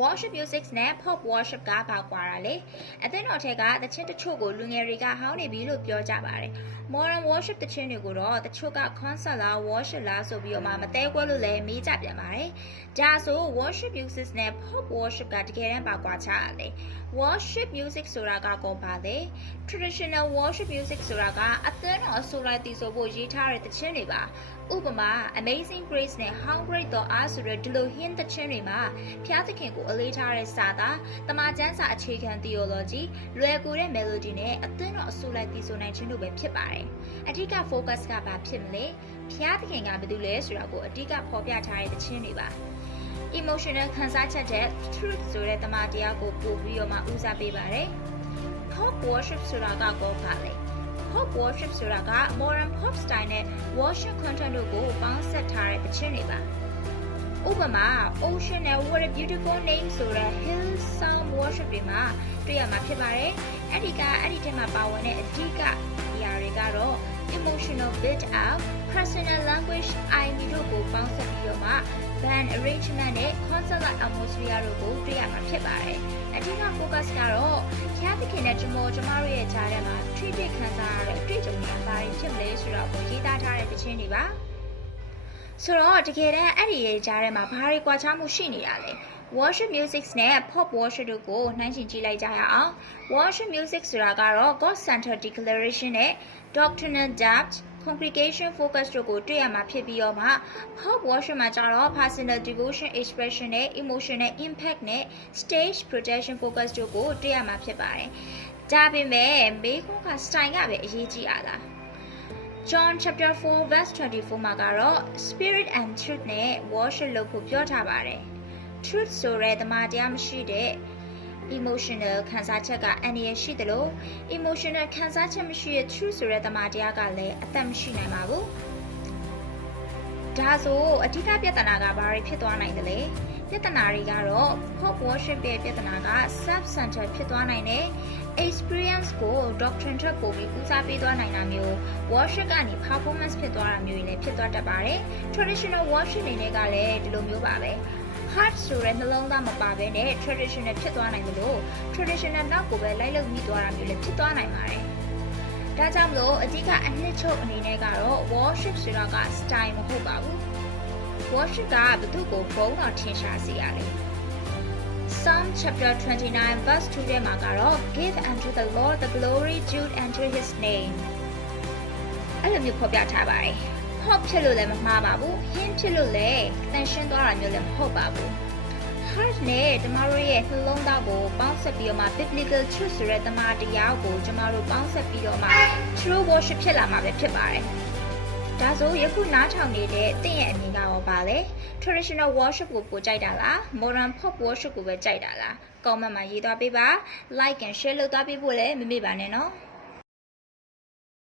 worship music နဲ့ pop worship ကဘာကွာတာလဲအသင်းတော်ထက်ကတခြင်းတချို့ကိုလူငယ်တွေကဟောင်းနေပြီလို့ပြောကြပါတယ် modern worship တခြင်းတွေကိုတော့တချို့က concert လား worship လားဆိုပြီးတော့မှမတဲကွဲလို့လည်းမေးကြပြန်ပါတယ်ဒါဆို worship music နဲ့ pop worship ကတကယ်တမ်းဘာကွာခြားတာလဲ worship music ဆိုတာကကောပါလေ traditional worship music ဆိုတာကအသင်းတော်ဆိုလိုက်တီးဆိုဖို့ရေးထားတဲ့တခြင်းတွေပါဥပမာ amazing grace နဲ့ how great thou art ဆိုတဲ့ဒီလို hint တခြင်းတွေမှာဖျားသခင်ကိုအလေးထားတဲ့စာသားတမန်ကျမ်းစာအခြေခံ theology လွယ်ကူတဲ့ melody နဲ့အသင်းတော်အဆိုလိုက်တီးဆိုနိုင်ခြင်းတို့ပဲဖြစ်ပါတယ်အဓိက focus ကဘာဖြစ်မလဲဖျားသခင်ကဘာတူလဲဆိုတာကိုအဓိကဖော်ပြထားတဲ့တခြင်းတွေပါemotional ခံစားချက်တဲ့ truth ဆိုတဲ့တမန်တရားကိုပို့ပြီးတော့မှဦးစားပေးပါတယ် pop worship ဆိုတာကကောပါလေ pop worship ဆိုတာက modern pop style နဲ့ worship content တို့ကိုပေါင်းစပ်ထားတဲ့သချင်းတွေပါဥပမာ ocean နဲ့ what a beautiful name ဆိုတဲ့ hill sound worship တွေမှာတွေ့ရမှာဖြစ်ပါတယ်အဲ့ဒီထဲမှာပါဝင်တဲ့အဓိကအရာတွေကတော့ emotional build up personal language ID တို့ကိုပေါင်းစပ်ပြီးတော့မှ band arrangement နဲ့ concert like atmosphere တို့ကိုတွေ့ရမှာဖြစ်ပါတယ်အဓိက focus ကတော့ဖျားသခင်နဲ့ကျမတို့ရဲ့ကြားထဲမှာထိတွေ့ခံစားရတဲ့အတွေ့အကြုံတွေဘာတွေဖြစ်မလဲဆိုတော့ကိုရေးသားထားတဲ့သချင်းတွေပါဆိုတော့တကယ်တမ်းအဲ့ဒီရဲ့ကြားထဲမှာဘာတွေကွာခြားမှုရှိနေတာလဲ worship music နဲ့ pop worship တို့ကိုနှိုင်းယှဉ်ကြည့်လိုက်ကြရအောင် worship music ဆိုတာကတော့ God centered declaration နဲ့ doctrinal depth congregation focus တို့ကိုတွေ့ရမှာဖြစ်ပြီးတော့မှ pop worship မှာကျတော့ personal devotion expression နဲ့ emotional impact နဲ့ stage projection focus တို့ကိုတွေ့ရမှာဖြစ်ပါတယ်ဒါပေမဲ့မေခွန်းက style ကပဲအရေးကြီးရလားJohn chapter 4 verse 24မှာကတော့ spirit and truth နဲ့ worship လုပ်ဖို့ပြောထားပါတယ် truth ဆိုတဲ့တမန်တရားမရှိတဲ့ emotional ခံစားချက်ကအန္တရာယ်ရှိတယ်လို့ emotional ခံစားချက်မရှိတဲ့ truth ဆိုတဲ့တမန်တရားကလည်းအသက်မရှိနိုင်ပါဘူးဒါဆိုအဓိကပြဿနာကဘာတွေဖြစ်သွားနိုင်တယ်လဲပြဿနာတွေကတော့ pop worship ရဲ့ပြဿနာက self centered ဖြစ်သွားနိုင်တယ် experience ကို doctrine ထက်ပိုပြီးဦးစားပေးသွားနိုင်တာမျိုး worship ကနေ performance ဖြစ်သွားတာမျိုးတွေလည်းဖြစ်သွားတတ်ပါတယ် traditional worship တွေနဲ့ကလည်းဒီလိုမျိုးပါပဲ heart ဆိုတဲ့နှလုံးသားမပါဘဲနဲ့ traditional ဖြစ်သွားနိုင်တယ်လို့ traditional နောက်ကိုပဲလိုက်လုပ်မိသွားတာမျိုးလည်းဖြစ်သွားနိုင်ပါတယ်ဒါကြောင့်မလို့အဓိကအနှစ်ချုပ်အနေနဲ့ကတော့ worship ဆိုတာက style မဟုတ်ပါဘူး worship ကဘယ်သူ့ကိုဘုံတော်ထင်ရှားစေရလဲ Psalm chapter 29 verse 2ထဲမှာကတော့ give unto the Lord the glory due unto his name အဲ့လိုမျိုးဖော်ပြထားပါတယ် pop ဖြစ်လို့လည်းမမှားပါဘူး hint ဖြစ်လို့လည်းတန်ရှင်းသွားတာမျိုးလည်းမဟုတ်ပါဘူး heart နဲ့ကျမတို့ရဲ့နှလုံးသားကိုပေါင်းစပ်ပြီးတော့မှ biblical truth ဆိုတဲ့တမန်တရားကိုကျမတို့ပေါင်းစပ်ပြီးတော့မှ true worship ဖြစ်လာမှာပဲဖြစ်ပါတယ်ဒါဆိုယခုနားထောင်နေတဲ့တင့်ရဲ့အနေကရောပါလဲ traditional worship ကိုပိုကြိုက်တာလား modern pop worship ကိုပဲကြိုက်တာလား comment မှာရေးသွားပေးပါ like and share လုပ်သွားပေးဖို့လည်းမမေ့ပါနဲ့နော်